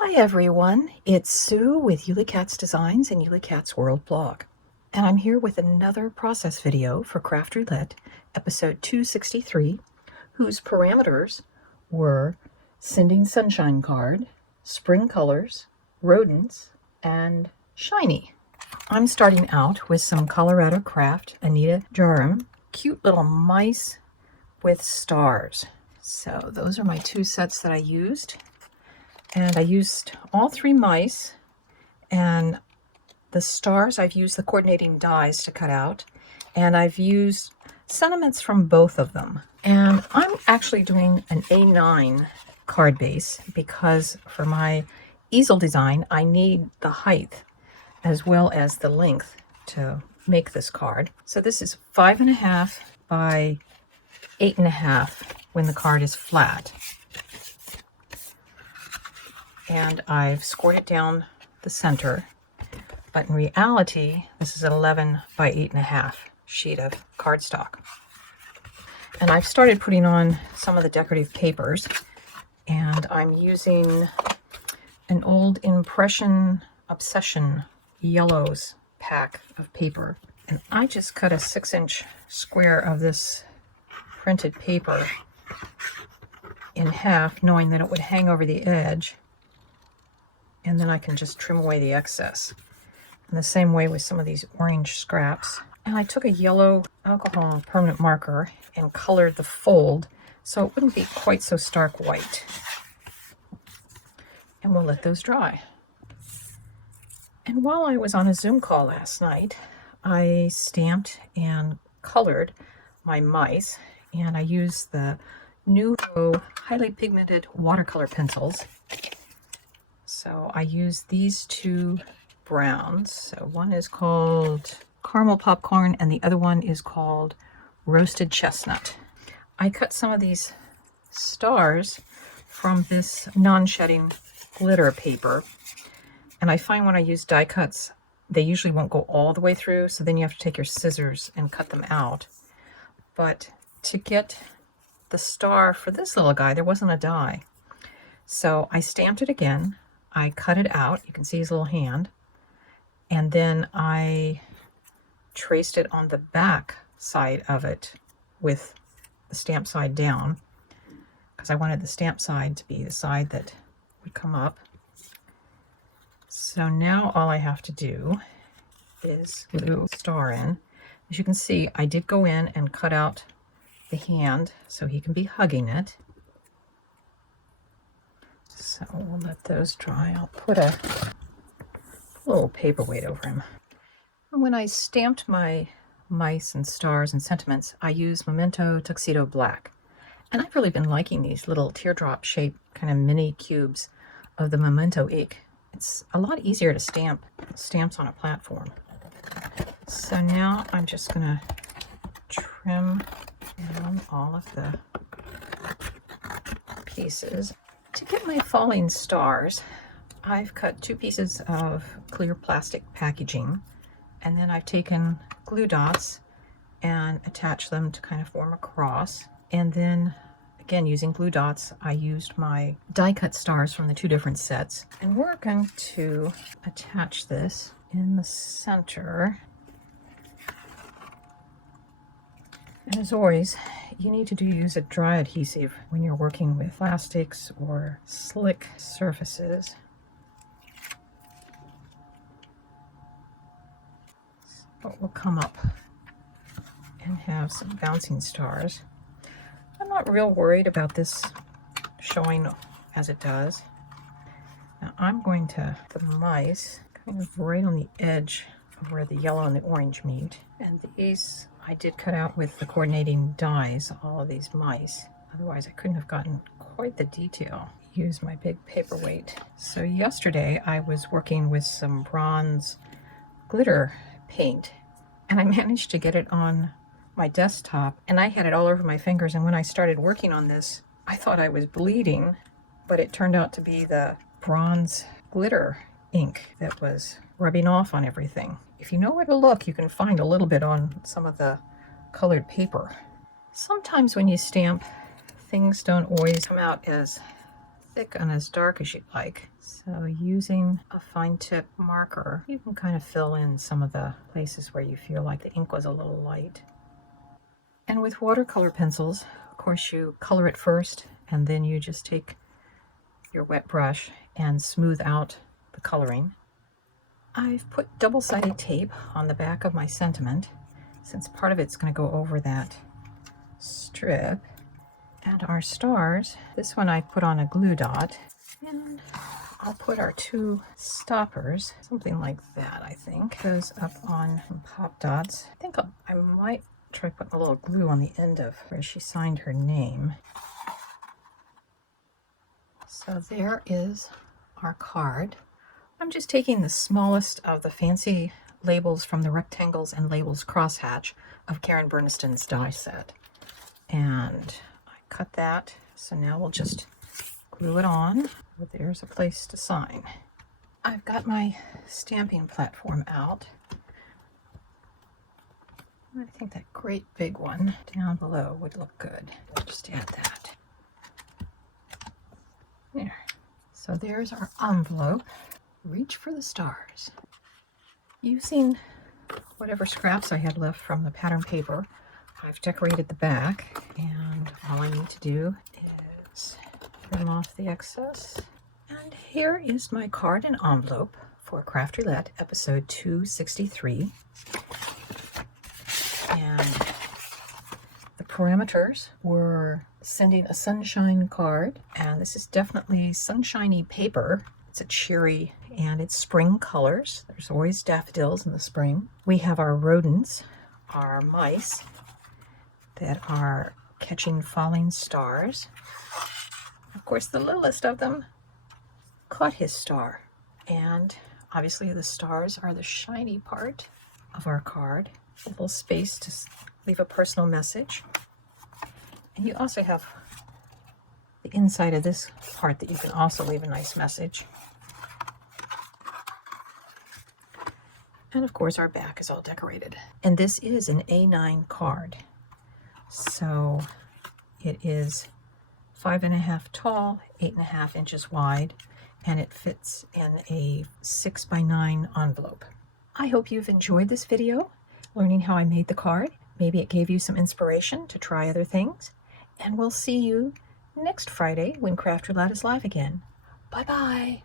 Hi everyone, it's Sue with Ully Cat's Designs and Ully Cat's World blog. And I'm here with another process video for Craft Roulette, episode 263, whose parameters were Sending Sunshine Card, Spring Colors, Rodents, and Shiny. I'm starting out with some Colorado Craft Anita Durham, cute little mice with stars. So those are my two sets that I used. And I used all three mice, and the stars I've used the coordinating dies to cut out, and I've used sentiments from both of them. And I'm actually doing an A9 card base because for my easel design I need the height as well as the length to make this card. So this is 5.5 by 8.5 when the card is flat. And I've scored it down the center, but in reality this is an 11 by 8.5 sheet of cardstock. And I've started putting on some of the decorative papers, and I'm using an old Impression Obsession Yellows pack of paper, and I just cut a 6-inch square of this printed paper in half, knowing that it would hang over the edge, and then I can just trim away the excess. And the same way with some of these orange scraps. And I took a yellow alcohol permanent marker and colored the fold so it wouldn't be quite so stark white. And we'll let those dry. And while I was on a Zoom call last night, I stamped and colored my mice, and I used the Nuvo highly pigmented watercolor pencils. So I used these two browns. So one is called Caramel Popcorn and the other one is called Roasted Chestnut. I cut some of these stars from this non-shedding glitter paper. And I find when I use die cuts, they usually won't go all the way through. So then you have to take your scissors and cut them out. But to get the star for this little guy, there wasn't a die. So I stamped it again. I cut it out, you can see his little hand, and then I traced it on the back side of it with the stamp side down, because I wanted the stamp side to be the side that would come up. So now all I have to do is glue a star in. As you can see, I did go in and cut out the hand so he can be hugging it. So we'll let those dry. I'll put a little paperweight over him. And when I stamped my mice and stars and sentiments, I used Memento Tuxedo Black. And I've really been liking these little teardrop shaped kind of mini cubes of the Memento ink. It's a lot easier to stamp stamps on a platform. So now I'm just going to trim down all of the pieces. To get my falling stars, I've cut 2 pieces of clear plastic packaging, and then I've taken glue dots and attached them to kind of form a cross. And then again, using glue dots, I used my die cut stars from the 2 different sets. And we're going to attach this in the center. And as always, you need to use a dry adhesive when you're working with plastics or slick surfaces. So it will come up and have some bouncing stars. I'm not real worried about this showing as it does. Now I'm going to put the mice kind of right on the edge of where the yellow and the orange meet. And these I did cut out with the coordinating dies, all of these mice. Otherwise I couldn't have gotten quite the detail. Use my big paperweight. So yesterday I was working with some bronze glitter paint, and I managed to get it on my desktop, and I had it all over my fingers. And when I started working on this, I thought I was bleeding, but it turned out to be the bronze glitter ink that was rubbing off on everything. If you know where to look, you can find a little bit on some of the colored paper. Sometimes when you stamp, things don't always come out as thick and as dark as you'd like. So using a fine tip marker, you can kind of fill in some of the places where you feel like the ink was a little light. And with watercolor pencils, of course, you color it first, and then you just take your wet brush and smooth out the coloring. I've put double-sided tape on the back of my sentiment, since part of it's going to go over that strip. And our stars, this one I put on a glue dot, and I'll put our 2 stoppers, something like that, I think, goes up on some pop dots. I think I might try putting a little glue on the end of where she signed her name. So there is our card. I'm just taking the smallest of the fancy labels from the Rectangles and Labels crosshatch of Karen Burniston's die set. And I cut that, so now we'll just glue it on. There's a place to sign. I've got my stamping platform out. I think that great big one down below would look good. Just add that. There. So there's our envelope. Reach for the stars. Using whatever scraps I had left from the pattern paper, I've decorated the back, and all I need to do is trim off the excess. And here is my card and envelope for Craft Roulette episode 263. And the parameters were sending a sunshine card, and this is definitely sunshiny paper. It's a cherry and it's spring colors. There's always daffodils in the spring. We have our rodents, our mice that are catching falling stars. Of course, the littlest of them caught his star. And obviously the stars are the shiny part of our card. A little space to leave a personal message. And you also have the inside of this part that you can also leave a nice message. And of course our back is all decorated. And this is an A9 card. So it is 5.5 tall, 8.5 inches wide, and it fits in a 6x9 envelope. I hope you've enjoyed this video, learning how I made the card. Maybe it gave you some inspiration to try other things. And we'll see you next Friday when Craft Roulette is live again. Bye-bye.